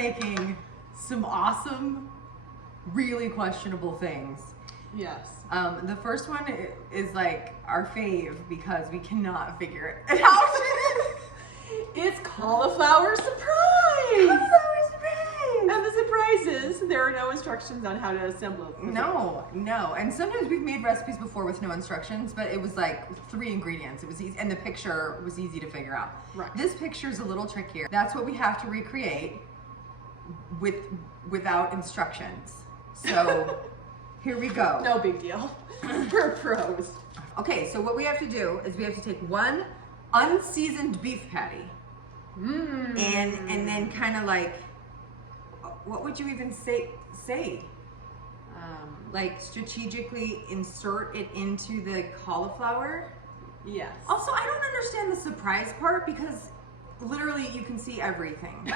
making some awesome, really questionable things. Yes. The first one is like our fave because we cannot figure it out. It's Cauliflower Surprise! Cauliflower Surprise! And the surprise is there are no instructions on how to assemble it. No. And sometimes we've made recipes before with no instructions, but it was like 3 ingredients. It was easy, and the picture was easy to figure out. Right. This picture is a little trickier. That's what we have to recreate without instructions. So here we go. No big deal. We're pros. Okay, so what we have to do is we have to take 1 unseasoned beef patty and then kind of like, what would you even say? Like strategically insert it into the cauliflower. Yes. Also, I don't understand the surprise part because literally you can see everything.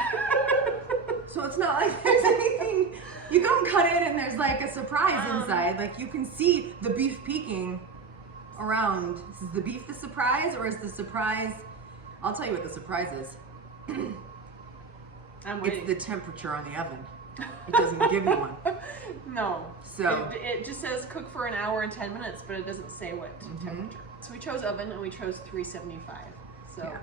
So it's not like there's anything, you don't cut it and there's like a surprise inside. Like you can see the beef peeking around. Is the beef the surprise or is the surprise, I'll tell you what the surprise is. I'm waiting. It's the temperature on the oven. It doesn't give you one. No. So it just says cook for an hour and 10 minutes, but it doesn't say what temperature. So we chose oven and we chose 375. So yeah.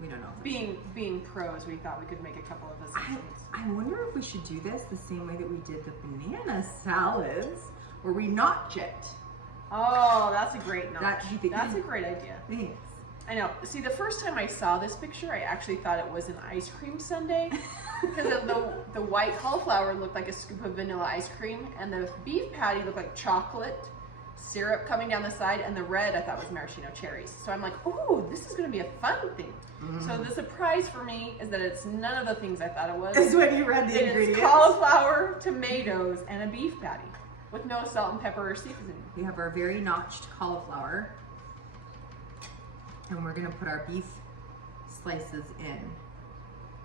We don't know. Being pros, we thought we could make a couple of assumptions. I wonder if we should do this the same way that we did the banana salads, where we notch it. Oh, that's a great notch. That's a great idea. Thanks. I know. See, the first time I saw this picture, I actually thought it was an ice cream sundae because the white cauliflower looked like a scoop of vanilla ice cream, and the beef patty looked like chocolate syrup coming down the side, and the red I thought was maraschino cherries. So I'm like, oh, this is going to be a fun thing. So the surprise for me is that it's none of the things I thought it was. Is when you read the ingredients. It's cauliflower, tomatoes, and a beef patty with no salt and pepper or seasoning. We have our very notched cauliflower, and we're going to put our beef slices in.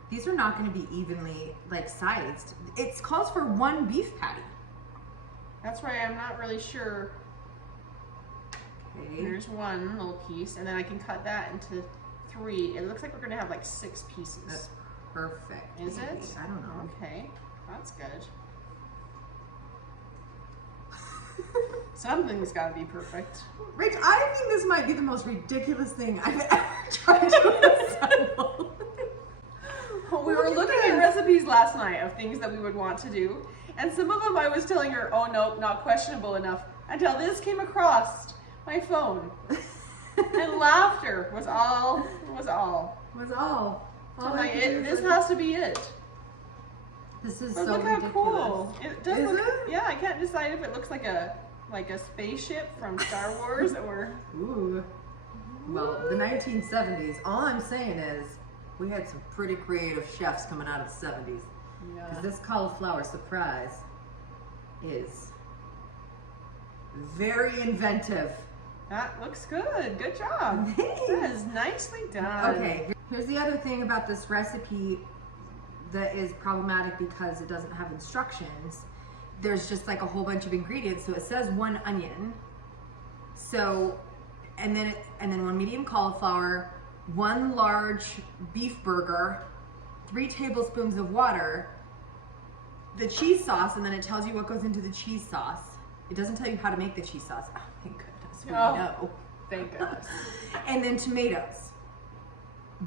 These are not going to be evenly like sized. It calls for 1 beef patty. That's right. I'm not really sure. Okay. Here's 1 little piece, and then I can cut that into 3. It looks like we're going to have like 6 pieces. That's perfect. Is maybe. it? I don't know. Okay, that's good. Something's got to be perfect. Rich, I think this might be the most ridiculous thing I've ever tried to assemble. We were looking at recipes last night of things that we would want to do, and some of them I was telling her, oh no, not questionable enough, until this came across my phone. And laughter was all. So like, this has to be it. This is But so look ridiculous. how cool. It does Is look, it? yeah, I can't decide if it looks like a spaceship from Star Wars or... Ooh. Well, the 1970s, all I'm saying is we had some pretty creative chefs coming out of the 70s. Yeah. Because this cauliflower surprise is very inventive. That looks good. Good job. Thanks. That is nicely done. Okay, here's the other thing about this recipe that is problematic because it doesn't have instructions. There's just like a whole bunch of ingredients. So it says 1 onion. So, and then 1 medium cauliflower, 1 large beef burger, 3 tablespoons of water, the cheese sauce, and then it tells you what goes into the cheese sauce. It doesn't tell you how to make the cheese sauce. Oh, thank goodness, we know. Thank goodness. And then tomatoes.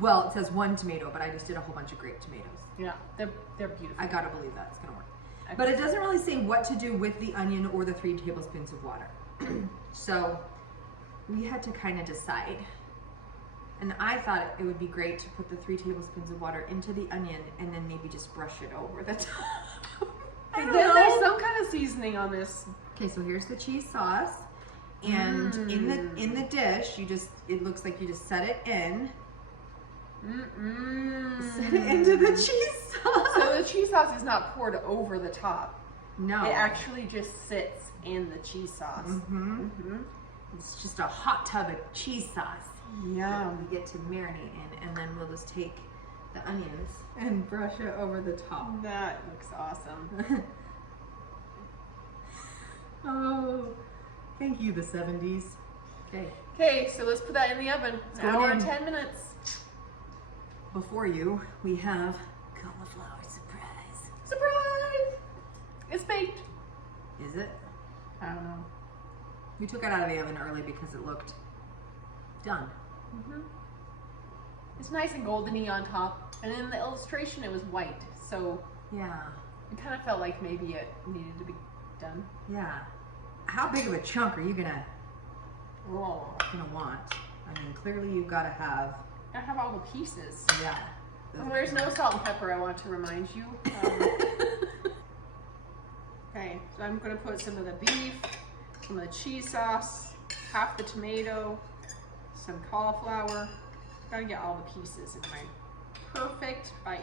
Well, it says 1 tomato, but I just did a whole bunch of grape tomatoes. Yeah, they're beautiful. I gotta believe that it's gonna work. But it doesn't really say what to do with the onion or the 3 tablespoons of water. So we had to kind of decide. And I thought it would be great to put the 3 tablespoons of water into the onion and then maybe just brush it over the top. I don't know. There's some kind of seasoning on this. Okay, so here's the cheese sauce. And in the dish, it looks like you just set it in. Set it into the cheese sauce. So the cheese sauce is not poured over the top. No. It actually just sits in the cheese sauce. It's just a hot tub of cheese sauce. Yeah. We get to marinate in, and then we'll just take the onions and brush it over the top. That looks awesome. Oh, thank you, the 70s. Okay. Okay, so let's put that in the oven. An hour and 10 minutes. Before you, we have Cauliflower surprise. Surprise! It's baked. Is it? I don't know. We took it out of the oven early because it looked done. Mm-hmm. It's nice and goldeny on top, and in the illustration it was white, so Yeah. it kind of felt like maybe it needed to be done. Yeah. How big of a chunk are you gonna Whoa. want? I mean, clearly you've got to have. I have all the pieces. Yeah. And there's no salt and pepper, I want to remind you. Okay, so I'm going to put some of the beef, some of the cheese sauce, half the tomato, some cauliflower. Gotta get all the pieces in my perfect bite.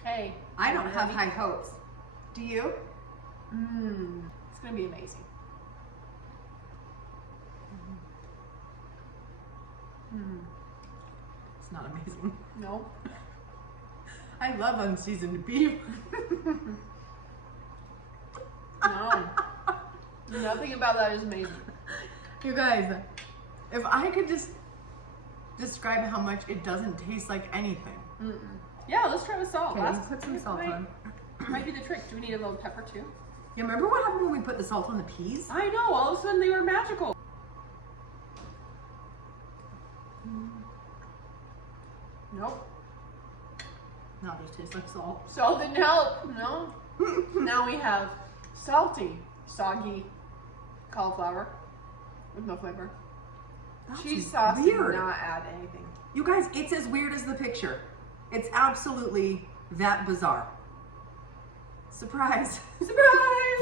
Okay. I don't have high hopes. Do you? It's going to be amazing. It's not amazing. No. I love unseasoned beef. No. Nothing about that is amazing. You guys, if I could just describe how much it doesn't taste like anything. Yeah, let's try with salt. Okay, let's put some salt on. Might be the trick. Do we need a little pepper too? Yeah, remember what happened when we put the salt on the peas? I know, all of a sudden they were magical. Nope. No, it just tastes like salt. Salt didn't help. No. Now we have salty, soggy cauliflower with no flavor. That's Cheese sauce weird. did not add anything. You guys, it's as weird as the picture. It's absolutely that bizarre. Surprise. Surprise!